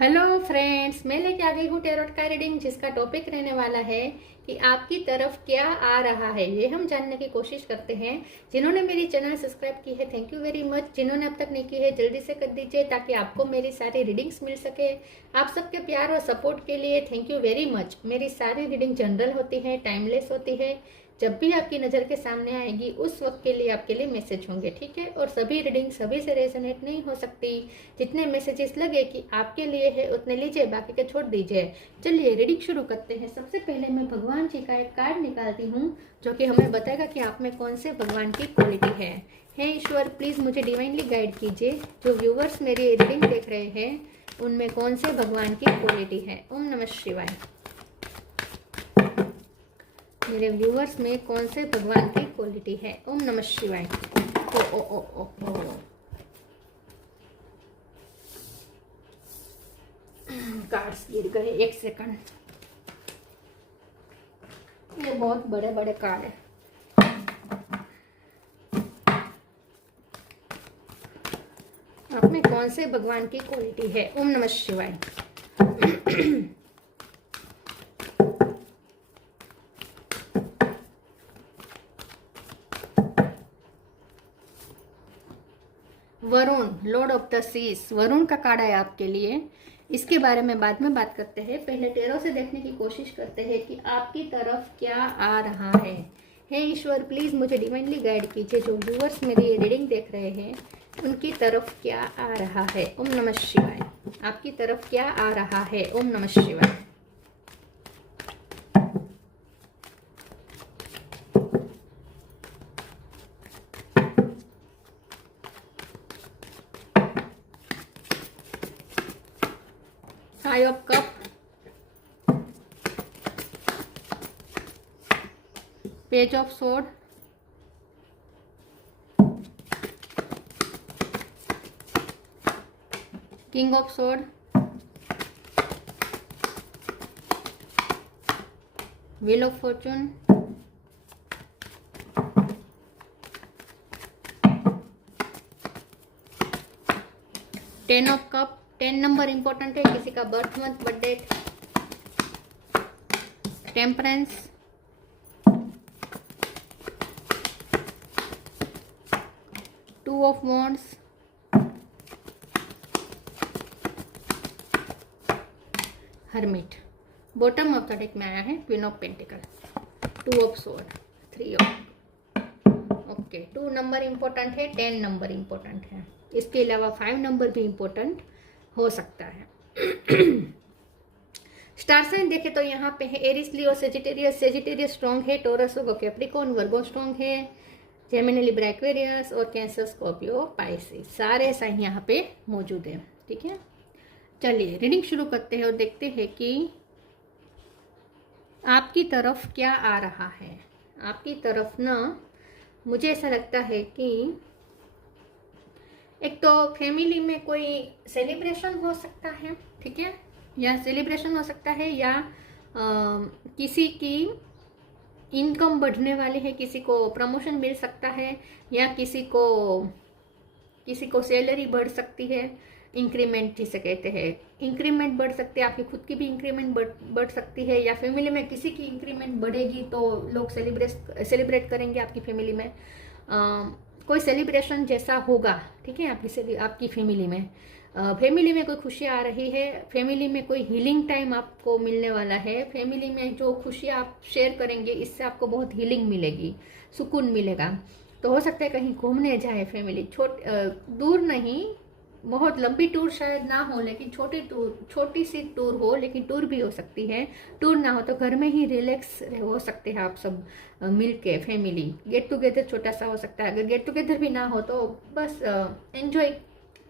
Hello friends, मैं लेके आ गई हूँ टैरोट का रीडिंग, जिसका टॉपिक रहने वाला है कि आपकी तरफ क्या आ रहा है। ये हम जानने की कोशिश करते हैं। जिन्होंने मेरी चैनल सब्सक्राइब की है, थैंक यू वेरी मच। जिन्होंने अब तक नहीं की है, जल्दी से कर दीजिए ताकि आपको मेरी सारी रीडिंग्स मिल सके। आप सबके प्यार और सपोर्ट के लिए थैंक यू वेरी मच। मेरी सारी रीडिंग जनरल होती है, टाइमलेस होती है। जब भी आपकी नज़र के सामने आएगी उस वक्त के लिए आपके लिए मैसेज होंगे, ठीक है। और सभी रीडिंग सभी से रेजोनेट नहीं हो सकती। जितने मैसेजेस लगे कि आपके लिए है उतने लीजिए, बाकी के छोड़ दीजिए। चलिए रीडिंग शुरू करते हैं। सबसे पहले मैं भगवान जी का एक कार्ड निकालती हूँ जो कि हमें बताएगा कि आप में कौन से भगवान की क्वालिटी है। हे ईश्वर, प्लीज़ मुझे डिवाइनली गाइड कीजिए। जो व्यूवर्स मेरी रीडिंग देख रहे हैं उनमें कौन से भगवान की क्वालिटी है। ओम नमः शिवाय। मेरे व्यूवर्स में कौन से भगवान की क्वालिटी है। ओम नमः शिवाय। ओ ओ ओ ओ ओ कार्ड्स गिर गए, एक सेकंड। ये बहुत बड़े बड़े कार्ड है। आप में कौन से भगवान की क्वालिटी है। ओम नमः शिवाय। Varun, lord of the seas, Varun का कार्ड है आपके लिए। इसके बारे में बाद में बात करते हैं। पहले टेरो से देखने की कोशिश करते हैं कि आपकी तरफ क्या आ रहा है। हे ईश्वर, प्लीज मुझे डिवाइनली गाइड कीजिए। जो व्यूअर्स मेरी रीडिंग देख रहे हैं उनकी तरफ क्या आ रहा है। ओम नमः शिवाय। आपकी तरफ क्या आ रहा है। ओम नमः शिवाय। Five of cup, page of sword, king of sword, wheel of fortune, ten of cup. 10 number important है। किसी का birth month, birth date, temperance, two of wands, hermit. Bottom of the deck में आया है queen of pentacle, two of sword, three of. Okay, 2 number important है, 10 number important है। इसके अलावा 5 नंबर भी इंपॉर्टेंट हो सकता है। स्टार साइन देखे तो यहाँ पे है एरिस, लियो, सेजिटेरियस। सेजिटेरियस स्ट्रॉन्ग है। टोरस, कैप्रिकॉर्न, वर्गो स्ट्रॉन्ग है। जेमिनी, लिब्रा, एक्वेरियस और कैंसर, स्कॉर्पियो, पाइसिस, सारे साइन यहाँ पे मौजूद है, ठीक है। चलिए रीडिंग शुरू करते हैं और देखते हैं कि आपकी तरफ क्या आ रहा है। आपकी तरफ ना, मुझे ऐसा लगता है कि एक तो फैमिली में कोई सेलिब्रेशन हो सकता है, ठीक है, या सेलिब्रेशन हो सकता है, या किसी की इनकम बढ़ने वाली है, किसी को प्रमोशन मिल सकता है, या किसी को सैलरी बढ़ सकती है। इंक्रीमेंट जिसे कहते हैं, इंक्रीमेंट बढ़ सकती है। आपकी खुद की भी इंक्रीमेंट बढ़ सकती है, या फैमिली में किसी की इंक्रीमेंट बढ़ेगी तो लोग सेलिब्रेट करेंगे आपकी फैमिली में। कोई सेलिब्रेशन जैसा होगा, ठीक है, आपकी फैमिली में कोई खुशी आ रही है। फैमिली में कोई हीलिंग टाइम आपको मिलने वाला है। फैमिली में जो खुशी आप शेयर करेंगे इससे आपको बहुत हीलिंग मिलेगी, सुकून मिलेगा। तो हो सकता है कहीं घूमने जाए फैमिली, दूर नहीं, बहुत लंबी टूर शायद ना हो, लेकिन छोटी सी टूर हो, लेकिन टूर भी हो सकती है। टूर ना हो तो घर में ही रिलैक्स हो सकते हैं आप सब मिल के। फैमिली गेट टुगेदर छोटा सा हो सकता है। अगर गेट टुगेदर भी ना हो तो बस एंजॉय,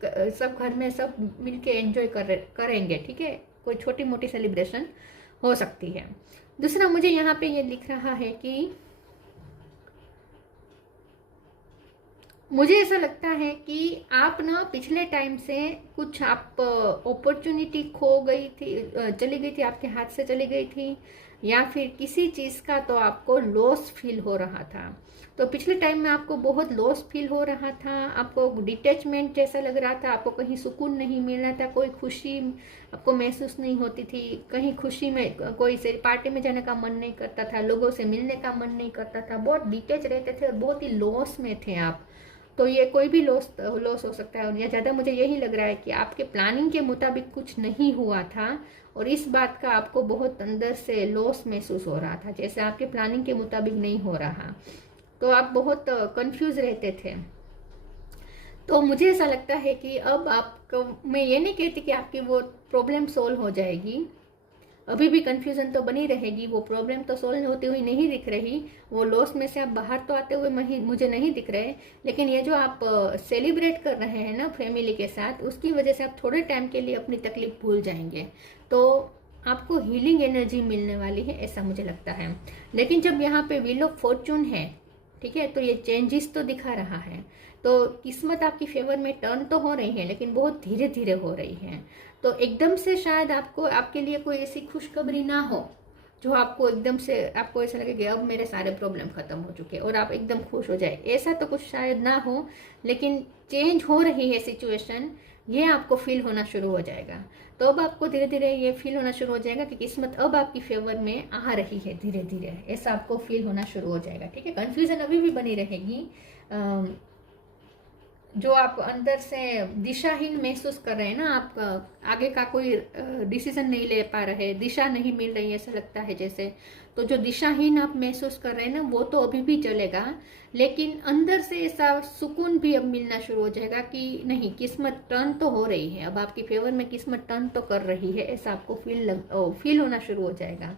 सब घर में सब मिल के एंजॉय करेंगे, ठीक है। कोई छोटी मोटी सेलिब्रेशन हो सकती है। दूसरा, मुझे यहाँ पे ये लिख रहा है कि मुझे ऐसा लगता है कि आप ना पिछले टाइम से कुछ आप अपॉर्चुनिटी खो गई थी, चली गई थी, आपके हाथ से चली गई थी, या फिर किसी चीज़ का तो आपको लॉस फील हो रहा था। तो पिछले टाइम में आपको बहुत लॉस फील हो रहा था, आपको डिटैचमेंट जैसा लग रहा था, आपको कहीं सुकून नहीं मिल रहा था, कोई खुशी आपको महसूस नहीं होती थी, कहीं खुशी में कोई से पार्टी में जाने का मन नहीं करता था, लोगों से मिलने का मन नहीं करता था, बहुत डिटैच रहते थे और बहुत ही लॉस में थे आप। तो ये कोई भी लॉस हो सकता है, और या ज़्यादा मुझे यही लग रहा है कि आपके प्लानिंग के मुताबिक कुछ नहीं हुआ था और इस बात का आपको बहुत अंदर से लॉस महसूस हो रहा था, जैसे आपके प्लानिंग के मुताबिक नहीं हो रहा, तो आप बहुत कंफ्यूज रहते थे। तो मुझे ऐसा लगता है कि अब आपको, मैं ये नहीं कहती कि आपकी वो प्रॉब्लम सोल्व हो जाएगी, अभी भी कंफ्यूजन तो बनी रहेगी, वो प्रॉब्लम तो सोल्व होती हुई नहीं दिख रही, वो लॉस में से आप बाहर तो आते हुए मुझे नहीं दिख रहे, लेकिन ये जो आप सेलिब्रेट कर रहे हैं ना फैमिली के साथ, उसकी वजह से आप थोड़े टाइम के लिए अपनी तकलीफ भूल जाएंगे, तो आपको हीलिंग एनर्जी मिलने वाली है, ऐसा मुझे लगता है। लेकिन जब यहाँ पे व्हील ऑफ फॉर्चून है, ठीक है, तो ये चेंजेस तो दिखा रहा है, तो किस्मत आपकी फेवर में टर्न तो हो रही है, लेकिन बहुत धीरे धीरे हो रही है। तो एकदम से शायद आपको, आपके लिए कोई ऐसी खुशखबरी ना हो जो आपको एकदम से आपको ऐसा लगे कि अब मेरे सारे प्रॉब्लम खत्म हो चुके और आप एकदम खुश हो जाए, ऐसा तो कुछ शायद ना हो, लेकिन चेंज हो रही है सिचुएशन, ये आपको फील होना शुरू हो जाएगा। तो अब आपको धीरे धीरे ये फील होना शुरू हो जाएगा कि किस्मत अब आपकी फेवर में आ रही है धीरे धीरे, ऐसा आपको फील होना शुरू हो जाएगा, ठीक है। कंफ्यूजन अभी भी बनी रहेगी, जो आप अंदर से दिशाहीन महसूस कर रहे हैं ना, आप आगे का कोई डिसीजन नहीं ले पा रहे, दिशा नहीं मिल रही, ऐसा लगता है जैसे, तो जो दिशाहीन आप महसूस कर रहे हैं ना, वो तो अभी भी चलेगा, लेकिन अंदर से ऐसा सुकून भी अब मिलना शुरू हो जाएगा कि नहीं, किस्मत टर्न तो हो रही है, अब आपकी फेवर में किस्मत टर्न तो कर रही है, ऐसा आपको फील होना शुरू हो जाएगा।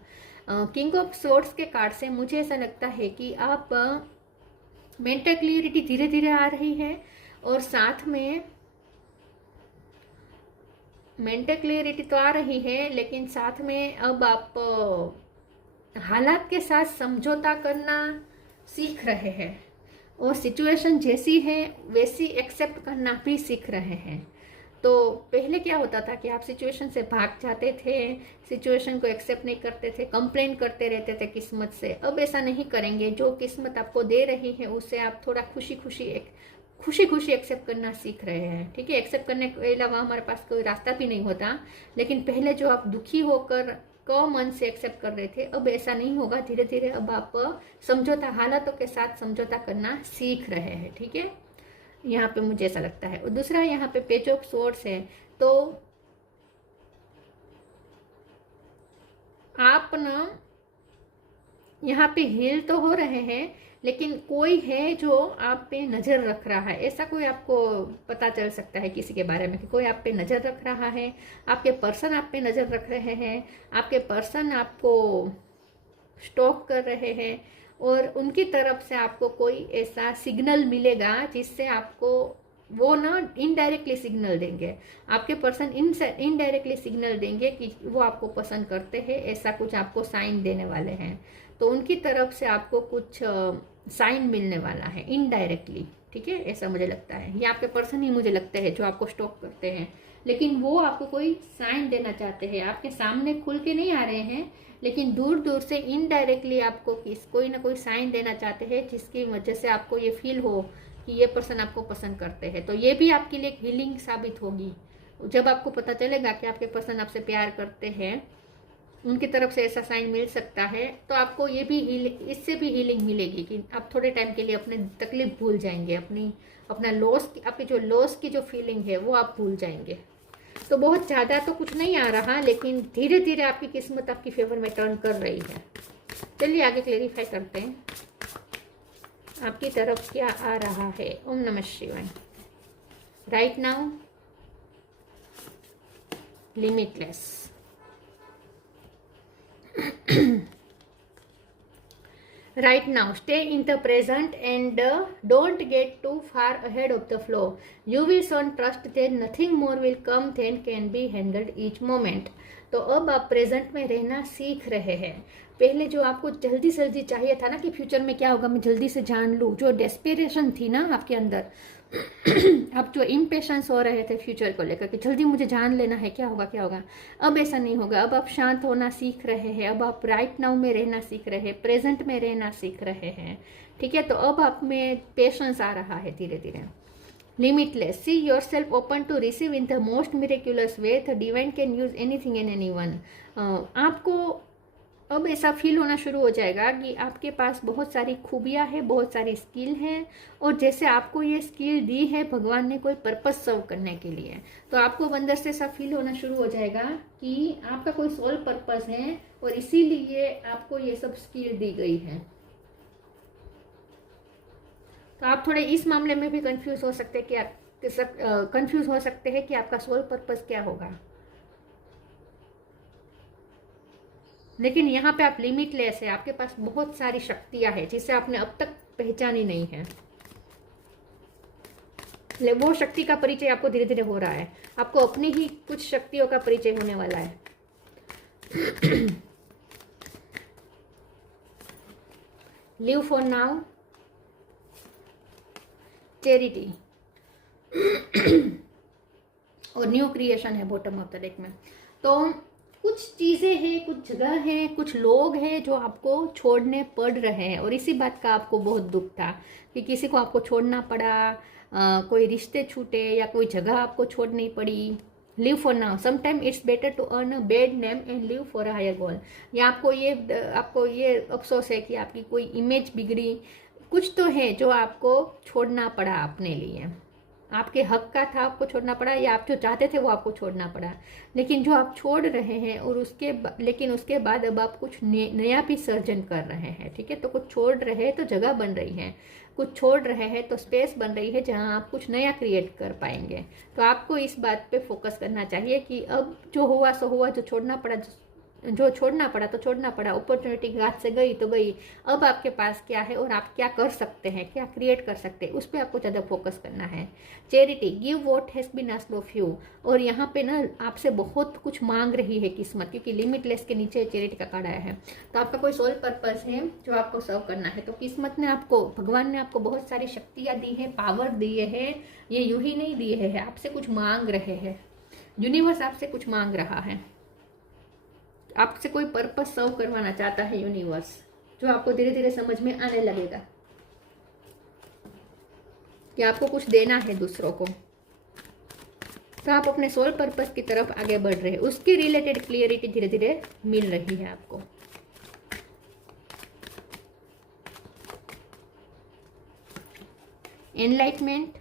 किंग ऑफ सोर्ड्स के कार्ड से मुझे ऐसा लगता है कि आप मेंटल क्लियरिटी धीरे धीरे आ रही है, और साथ में मेंटल क्लियरिटी तो आ रही है, लेकिन साथ में अब आप हालात के साथ समझौता करना सीख रहे हैं, और सिचुएशन जैसी है वैसी एक्सेप्ट करना भी सीख रहे हैं। तो पहले क्या होता था कि आप सिचुएशन से भाग जाते थे, सिचुएशन को एक्सेप्ट नहीं करते थे, कंप्लेन करते रहते थे किस्मत से, अब ऐसा नहीं करेंगे, जो किस्मत आपको दे रही है उसे आप थोड़ा खुशी खुशी एक्सेप्ट करना सीख रहे हैं, ठीक है। एक्सेप्ट करने के अलावा हमारे पास कोई रास्ता भी नहीं होता, लेकिन पहले जो आप दुखी होकर मन से एक्सेप्ट कर रहे थे, अब ऐसा नहीं होगा, धीरे धीरे अब आप समझौता, हालातों के साथ समझौता करना सीख रहे हैं, ठीक है, यहाँ पे मुझे ऐसा लगता है। और दूसरा यहाँ पे पेज ऑफ सोर्ड्स है, तो आप ना यहाँ पे हील तो हो रहे हैं, लेकिन कोई है जो आप पे नज़र रख रहा है, ऐसा कोई आपको पता चल सकता है किसी के बारे में कि कोई आप पे नज़र रख रहा है, आपके पर्सन आप पे नज़र रख रहे हैं, आपके पर्सन आपको स्टॉक कर रहे हैं, और उनकी तरफ से आपको कोई ऐसा सिग्नल मिलेगा जिससे आपको वो ना इनडायरेक्टली सिग्नल देंगे, आपके पर्सन इनडायरेक्टली सिग्नल देंगे कि वो आपको पसंद करते हैं, ऐसा कुछ आपको साइन देने वाले हैं, तो उनकी तरफ से आपको कुछ साइन मिलने वाला है इनडायरेक्टली, ठीक है, ऐसा मुझे लगता है। ये आपके पर्सन ही मुझे लगता है जो आपको स्टॉक करते हैं, लेकिन वो आपको कोई साइन देना चाहते हैं, आपके सामने खुल के नहीं आ रहे हैं, लेकिन दूर दूर से इनडायरेक्टली आपको कोई ना कोई साइन देना चाहते हैं, जिसकी वजह से आपको ये फील हो कि ये पर्सन आपको पसंद करते हैं। तो ये भी आपके लिए एक हीलिंग साबित होगी, जब आपको पता चलेगा कि आपके पर्सन आपसे प्यार करते हैं, उनकी तरफ से ऐसा साइन मिल सकता है, तो आपको ये भी इससे भी हीलिंग मिलेगी कि आप थोड़े टाइम के लिए अपनी तकलीफ भूल जाएंगे, अपना लॉस, आपकी जो लॉस की जो फीलिंग है वो आप भूल जाएंगे। तो बहुत ज़्यादा तो कुछ नहीं आ रहा, लेकिन धीरे धीरे आपकी किस्मत आपकी फेवर में टर्न कर रही है। चलिए आगे क्लेरिफाई करते हैं, आपकी तरफ क्या आ रहा है। ओम नमः शिवाय। Right now limitless. Right now, stay in the present and don't get too far ahead of the flow. You will soon trust that nothing more will come than can be handled each moment. तो अब आप present में रहना सीख रहे हैं। पहले जो आपको जल्दी से जल्दी चाहिए था ना कि फ्यूचर में क्या होगा, मैं जल्दी से जान लूँ, जो डेस्पिरेशन थी ना आपके अंदर, अब जो इम्पेशंस हो रहे थे फ्यूचर को लेकर कि जल्दी मुझे जान लेना है क्या होगा क्या होगा, अब ऐसा नहीं होगा। अब आप शांत होना सीख रहे हैं, अब आप राइट नाउ में रहना सीख रहे हैं, प्रेजेंट में रहना सीख रहे हैं, ठीक है। तो अब आप में पेशेंस आ रहा है धीरे धीरे। Limitless, see yourself open to receive in the most miraculous way, the divine can use anything and anyone. आपको अब ऐसा फील होना शुरू हो जाएगा कि आपके पास बहुत सारी खूबियाँ हैं, बहुत सारी स्किल हैं, और जैसे आपको ये स्किल दी है भगवान ने कोई पर्पस सर्व करने के लिए, तो आपको अंदर से ऐसा फील होना शुरू हो जाएगा कि आपका कोई सोल पर्पस है और इसीलिए आपको ये सब स्किल दी गई है। तो आप थोड़े इस मामले में भी कंफ्यूज हो सकते हैं कि आप कंफ्यूज हो सकते हैं कि आपका सोल पर्पस क्या होगा, लेकिन यहाँ पे आप लिमिटलेस है, आपके पास बहुत सारी शक्तियां हैं जिसे आपने अब तक पहचानी नहीं है। वो शक्ति का परिचय आपको धीरे धीरे हो रहा है, आपको अपनी ही कुछ शक्तियों का परिचय होने वाला है। लिव फॉर नाउ, चैरिटी और न्यू क्रिएशन है बॉटम ऑफ द डेक में। तो कुछ चीज़ें हैं, कुछ जगह है, कुछ लोग हैं जो आपको छोड़ने पड़ रहे हैं, और इसी बात का आपको बहुत दुख था कि किसी को आपको छोड़ना पड़ा, कोई रिश्ते छूटे या कोई जगह आपको छोड़नी पड़ी। Live for now, sometime it's better to earn a bad name and live for a higher goal. या आपको ये अफसोस है कि आपकी कोई इमेज बिगड़ी, कुछ तो है जो आपको छोड़ना पड़ा अपने लिए, आपके हक का था आपको छोड़ना पड़ा, या आप जो चाहते थे वो आपको छोड़ना पड़ा। लेकिन जो आप छोड़ रहे हैं और लेकिन उसके बाद अब आप कुछ नया भी सर्जन कर रहे हैं, ठीक है। तो कुछ छोड़ रहे हैं तो जगह बन रही है, कुछ छोड़ रहे हैं तो स्पेस बन रही है जहां आप कुछ नया क्रिएट कर पाएंगे। तो आपको इस बात पे फोकस करना चाहिए कि अब जो हुआ सो हुआ, जो छोड़ना पड़ा तो छोड़ना पड़ा, अपॉर्चुनिटी हाथ से गई तो गई। अब आपके पास क्या है और आप क्या कर सकते हैं, क्या क्रिएट कर सकते हैं, उस पर आपको ज़्यादा फोकस करना है। Charity, give what has been asked of you. और यहाँ पे ना आपसे बहुत कुछ मांग रही है किस्मत, क्योंकि लिमिटलेस के नीचे चैरिटी का कार्ड आया है। तो आपका कोई सोल पर्पस है जो आपको सर्व करना है, तो किस्मत ने आपको, भगवान ने आपको बहुत सारी शक्तियाँ दी है, पावर दिए है, ये यूं ही नहीं दिए है, आपसे कुछ मांग रहे हैं। यूनिवर्स आपसे कुछ मांग रहा है, आपसे कोई पर्पस सर्व करवाना चाहता है यूनिवर्स, जो आपको धीरे धीरे समझ में आने लगेगा कि आपको कुछ देना है दूसरों को। तो आप अपने सोल पर्पस की तरफ आगे बढ़ रहे हैं, उसके रिलेटेड क्लियरिटी धीरे धीरे मिल रही है आपको। Enlightenment,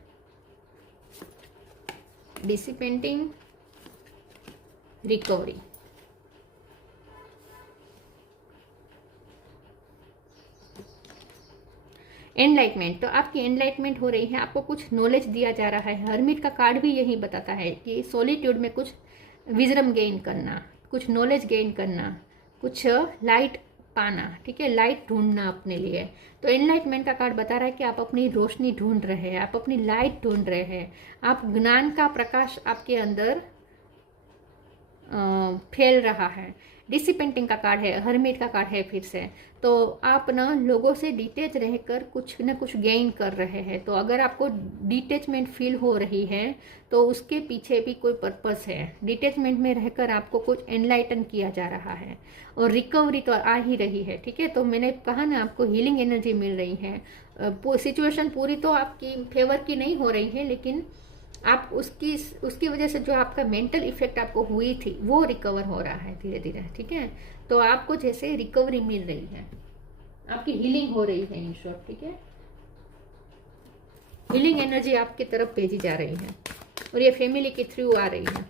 डिसिपेंटिंग, recovery. एनलाइटमेंट, तो आपकी एनलाइटमेंट हो रही है, आपको कुछ नॉलेज दिया जा रहा है। हर्मिट का कार्ड भी यही बताता है कि सॉलिट्यूड में कुछ विजडम गेन करना, कुछ नॉलेज गेन करना, कुछ लाइट पाना, ठीक है, लाइट ढूंढना अपने लिए। तो एनलाइटमेंट का कार्ड बता रहा है कि आप अपनी रोशनी ढूंढ रहे हैं, आप अपनी लाइट ढूंढ रहे हैं, आप ज्ञान का प्रकाश आपके अंदर फैल रहा है। डिसिपेंटिंग का कार्ड है, हर्मिट का कार्ड है फिर से। तो आप ना लोगों से डिटेच रहकर कुछ न कुछ गेन कर रहे हैं। तो अगर आपको डिटेचमेंट फील हो रही है तो उसके पीछे भी कोई पर्पस है। डिटेचमेंट में रहकर आपको कुछ एनलाइटन किया जा रहा है, और रिकवरी तो आ ही रही है, ठीक है। तो मैंने कहा ना, आपको हीलिंग एनर्जी मिल रही है। सिचुएशन पूरी तो आपकी फेवर की नहीं हो रही है, लेकिन आप उसकी वजह से जो आपका मेंटल इफेक्ट आपको हुई थी वो रिकवर हो रहा है धीरे धीरे, ठीक है। तो आपको जैसे रिकवरी मिल रही है, आपकी हीलिंग हो रही है इन शॉर्ट, ठीक है। हीलिंग एनर्जी आपकी तरफ भेजी जा रही है, और ये फैमिली के थ्रू आ रही है।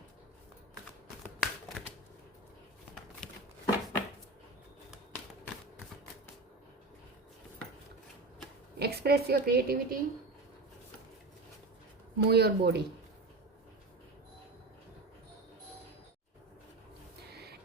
Express your creativity, move your body.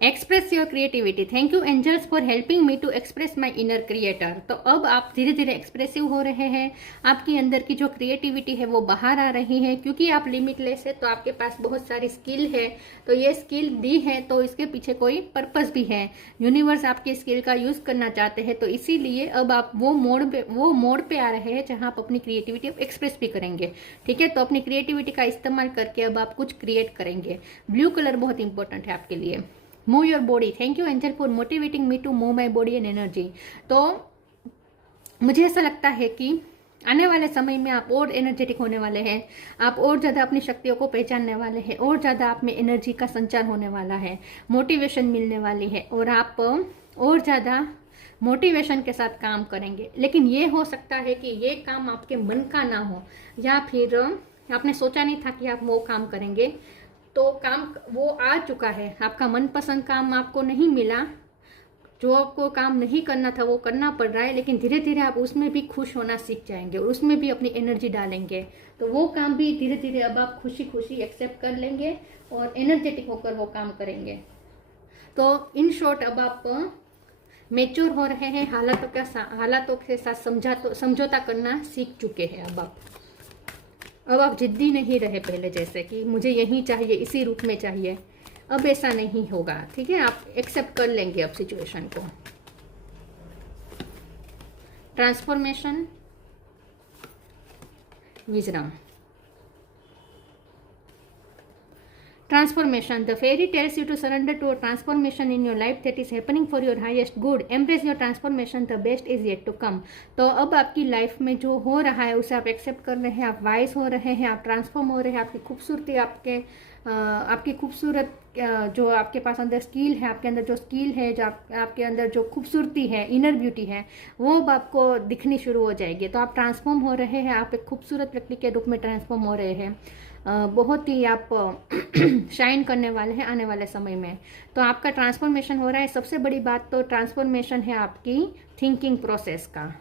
Express your creativity. Thank you angels for helping me to express my inner creator. तो अब आप धीरे धीरे एक्सप्रेसिव हो रहे हैं, आपकी अंदर की जो क्रिएटिविटी है वो बाहर आ रही है, क्योंकि आप लिमिटलेस है तो आपके पास बहुत सारी स्किल है। तो ये स्किल दी है तो इसके पीछे कोई पर्पस भी है, यूनिवर्स आपकी स्किल का यूज करना चाहते हैं। तो इसीलिए अब आप वो मोड पे आ रहे हैं जहां आप अपनी क्रिएटिविटी एक्सप्रेस भी करेंगे। ठीक है, तो अपनी क्रिएटिविटी का इस्तेमाल करके अब आप कुछ क्रिएट करेंगे। ब्लू कलर बहुत इंपॉर्टेंट है आपके लिए। Move your body. Thank you angel for motivating me to move my body and energy. तो मुझे ऐसा लगता है कि आने वाले समय में आप और एनर्जेटिक होने वाले हैं, आप और ज़्यादा अपनी शक्तियों को पहचानने वाले हैं, और ज़्यादा आप में एनर्जी का संचार होने वाला है, मोटिवेशन मिलने वाली है, और आप और ज़्यादा मोटिवेशन के साथ काम करेंगे। लेकिन ये हो सकता है कि ये काम आपके मन का ना हो, या फिर आपने सोचा नहीं था कि आप वो काम करेंगे, तो काम वो आ चुका है, आपका मनपसंद काम आपको नहीं मिला, जो आपको काम नहीं करना था वो करना पड़ रहा है, लेकिन धीरे धीरे आप उसमें भी खुश होना सीख जाएंगे और उसमें भी अपनी एनर्जी डालेंगे। तो वो काम भी धीरे धीरे अब आप खुशी खुशी एक्सेप्ट कर लेंगे और एनर्जेटिक होकर वो काम करेंगे। तो इन शॉर्ट अब आप मेच्योर हो रहे हैं, हालातों के साथ समझौता करना सीख चुके हैं। अब आप जिद्दी नहीं रहे पहले जैसे कि मुझे यही चाहिए, इसी रूप में चाहिए। अब ऐसा नहीं होगा। ठीक है, आप एक्सेप्ट कर लेंगे अब सिचुएशन को। Transformation, wisdom. Transformation. The fairy tells you to surrender to a transformation in your life that is happening for your highest good. Embrace your transformation. The best is yet to come. तो अब आपकी life में जो हो रहा है उसे आप एक्सेप्ट कर रहे हैं, आप वाइज हो रहे हैं, आप ट्रांसफॉर्म हो रहे हैं। आपकी खूबसूरती, आपकी खूबसूरत जो आपके पास अंदर स्किल है, आपके अंदर जो स्किल है, जो आपके अंदर जो खूबसूरती है, इनर ब्यूटी है, वो अब आपको दिखनी शुरू हो जाएगी। तो आप ट्रांसफॉर्म हो रहे हैं, आप एक खूबसूरत व्यक्ति के रूप में ट्रांसफॉर्म हो रहे हैं। बहुत ही आप शाइन करने वाले हैं आने वाले समय में। तो आपका ट्रांसफॉर्मेशन हो रहा है। सबसे बड़ी बात तो ट्रांसफॉर्मेशन है आपकी थिंकिंग प्रोसेस का।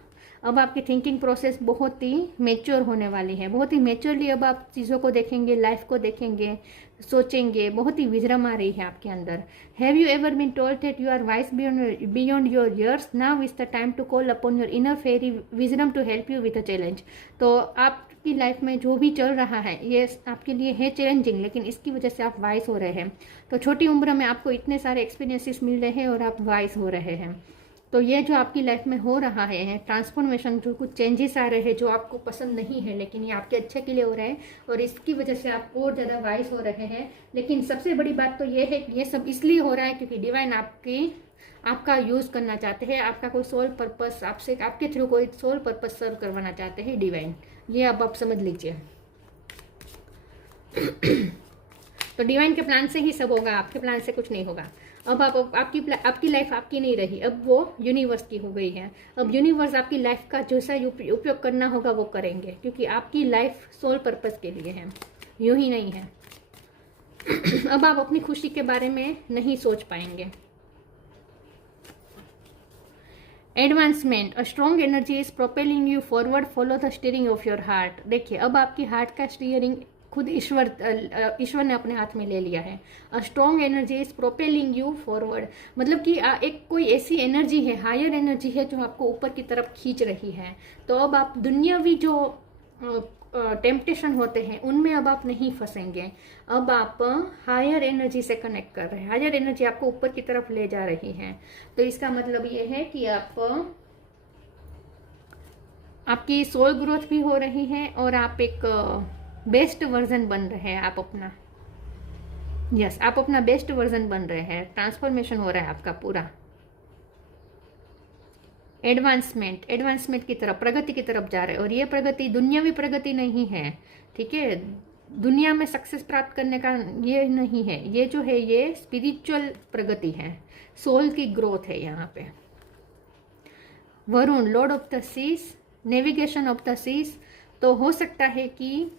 अब आपकी थिंकिंग प्रोसेस बहुत ही मेच्योर होने वाली है, बहुत ही मेच्योरली अब आप चीज़ों को देखेंगे, लाइफ को देखेंगे, सोचेंगे। बहुत ही विजडम आ रही है आपके अंदर। Have you ever been told that you are wise beyond your years? Now is the time to call upon your inner fairy wisdom to help you with a challenge. तो आपकी लाइफ में जो भी चल रहा है ये आपके लिए है चैलेंजिंग, लेकिन इसकी वजह से आप वाइज हो रहे हैं। तो छोटी उम्र में आपको इतने सारे एक्सपीरियंसेस मिल रहे हैं और आप वाइज हो रहे हैं। तो ये जो आपकी लाइफ में हो रहा है ट्रांसफॉर्मेशन, जो कुछ चेंजेस आ रहे हैं जो आपको पसंद नहीं है, लेकिन ये आपके अच्छे के लिए हो रहा है और इसकी वजह से आप और ज़्यादा वाइज हो रहे हैं। लेकिन सबसे बड़ी बात तो ये है कि ये सब इसलिए हो रहा है क्योंकि डिवाइन आपका यूज़ करना चाहते हैं। आपका कोई सोल पर्पस, आपके थ्रू कोई सोल पर्पस सर्व करवाना चाहते हैं डिवाइन। ये अब आप समझ लीजिए। तो डिवाइन के प्लान से ही सब होगा, आपके प्लान से कुछ नहीं होगा। अब आपकी लाइफ आपकी नहीं रही, अब वो यूनिवर्स की हो गई है। अब यूनिवर्स आपकी लाइफ का जैसा उपयोग करना होगा वो करेंगे, क्योंकि आपकी लाइफ सोल पर्पस के लिए है, यूं ही नहीं है। अब आप अपनी खुशी के बारे में नहीं सोच पाएंगे। Advancement, a strong energy is propelling you forward, follow the steering of your heart. देखिए अब आपकी हार्ट का स्टीयरिंग खुद ईश्वर ने अपने हाथ में ले लिया है। A strong energy is propelling you forward, मतलब कि एक कोई ऐसी एनर्जी है, हायर एनर्जी है जो आपको ऊपर की तरफ खींच रही है। तो अब आप दुनियावी जो टेम्पटेशन होते हैं उनमें अब आप नहीं फंसेंगे। अब आप हायर एनर्जी से कनेक्ट कर रहे हैं, हायर एनर्जी आपको ऊपर की तरफ ले जा रही है। तो इसका मतलब ये है कि आपकी सोल ग्रोथ भी हो रही है और आप एक बेस्ट वर्जन बन रहे हैं। आप अपना बेस्ट वर्जन बन रहे हैं। ट्रांसफॉर्मेशन हो रहा है आपका पूरा। एडवांसमेंट की तरफ, प्रगति की तरफ जा रहे हैं। और ये प्रगति दुनियावी प्रगति नहीं है, ठीक है, दुनिया में सक्सेस प्राप्त करने का ये नहीं है। ये जो है ये स्पिरिचुअल प्रगति है, सोल की ग्रोथ है यहाँ पे। Varun, lord of the seas, navigation of the seas. तो हो सकता है कि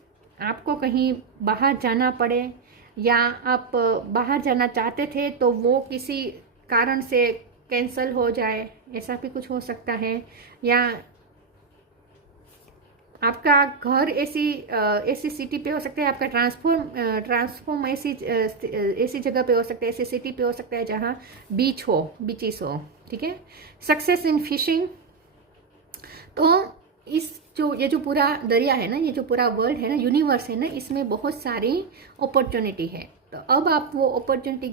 आपको कहीं बाहर जाना पड़े, या आप बाहर जाना चाहते थे तो वो किसी कारण से कैंसल हो जाए, ऐसा भी कुछ हो सकता है। या आपका घर ऐसी सिटी पे हो सकता है, आपका ट्रांसफॉर्म ऐसी जगह पे हो सकता है, ऐसी सिटी पे हो सकता है जहाँ बीचेस हो, ठीक है। सक्सेस इन फिशिंग, तो ये जो पूरा दरिया है ना, ये जो पूरा वर्ल्ड है ना, यूनिवर्स है ना, इसमें बहुत सारी अपॉर्चुनिटी है। तो अब आप वो अपॉर्चुनिटी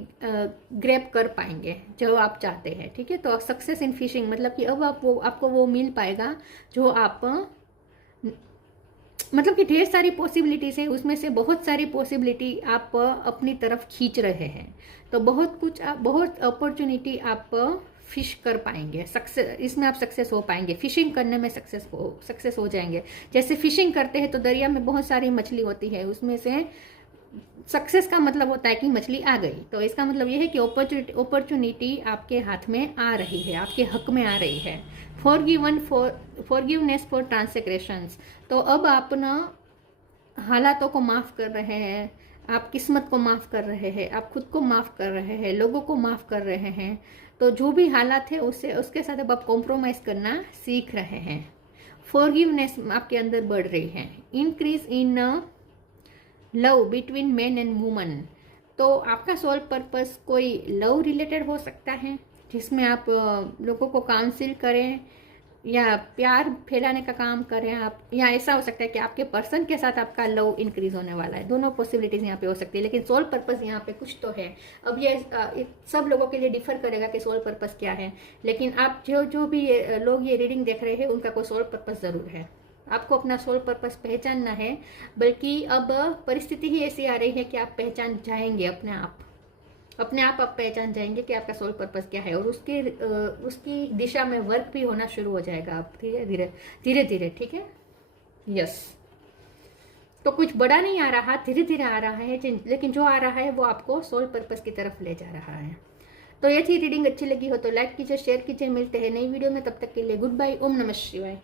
ग्रैब कर पाएंगे जो आप चाहते हैं, ठीक है। तो सक्सेस इन फिशिंग मतलब कि अब आपको वो मिल पाएगा जो आप, मतलब कि ढेर सारी पॉसिबिलिटीज है, उसमें से बहुत सारी पॉसिबिलिटी आप अपनी तरफ खींच रहे हैं। तो बहुत अपॉर्चुनिटी आप फिश कर पाएंगे, सक्सेस इसमें आप सक्सेस हो पाएंगे, फिशिंग करने में सक्सेस हो जाएंगे। जैसे फिशिंग करते हैं तो दरिया में बहुत सारी मछली होती है, उसमें से सक्सेस का मतलब होता है कि मछली आ गई। तो इसका मतलब ये है कि अपॉर्चुनिटी आपके हाथ में आ रही है, आपके हक में आ रही है। फॉरगिवनेस फॉर ट्रांसग्रेशंस, तो अब आप ना हालातों को माफ़ कर रहे हैं, आप किस्मत को माफ़ कर रहे हैं, आप खुद को माफ़ कर रहे हैं, लोगों को माफ़ कर रहे हैं। तो जो भी हालात है उसके साथ अब आप कॉम्प्रोमाइज़ करना सीख रहे हैं। फॉरगिवनेस आपके अंदर बढ़ रही है। Increase in love between man and woman, तो आपका सोल पर्पस कोई लव रिलेटेड हो सकता है, जिसमें आप लोगों को काउंसिल करें या प्यार फैलाने का काम करें आप, या ऐसा हो सकता है कि आपके पर्सन के साथ आपका लव इंक्रीज होने वाला है। दोनों पॉसिबिलिटीज यहाँ पे हो सकती है, लेकिन सोल पर्पस यहाँ पे कुछ तो है। अब ये सब लोगों के लिए डिफर करेगा कि सोल पर्पस क्या है, लेकिन आप जो भी लोग ये रीडिंग देख रहे हैं उनका कोई सोल पर्पस ज़रूर है। आपको अपना सोल पर्पस पहचानना है, बल्कि अब परिस्थिति ही ऐसी आ रही है कि आप पहचान जाएंगे अपने आप पहचान जाएंगे कि आपका सोल पर्पस क्या है, और उसकी दिशा में वर्क भी होना शुरू हो जाएगा आप धीरे धीरे, ठीक है। यस, तो कुछ बड़ा नहीं आ रहा, धीरे धीरे आ रहा है, लेकिन जो आ रहा है वो आपको सोल पर्पस की तरफ ले जा रहा है। तो ये थी रीडिंग, अच्छी लगी हो तो लाइक कीजिए, शेयर कीजिए। मिलते हैं नई वीडियो में, तब तक के लिए गुड बाय, ओम नमः शिवाय।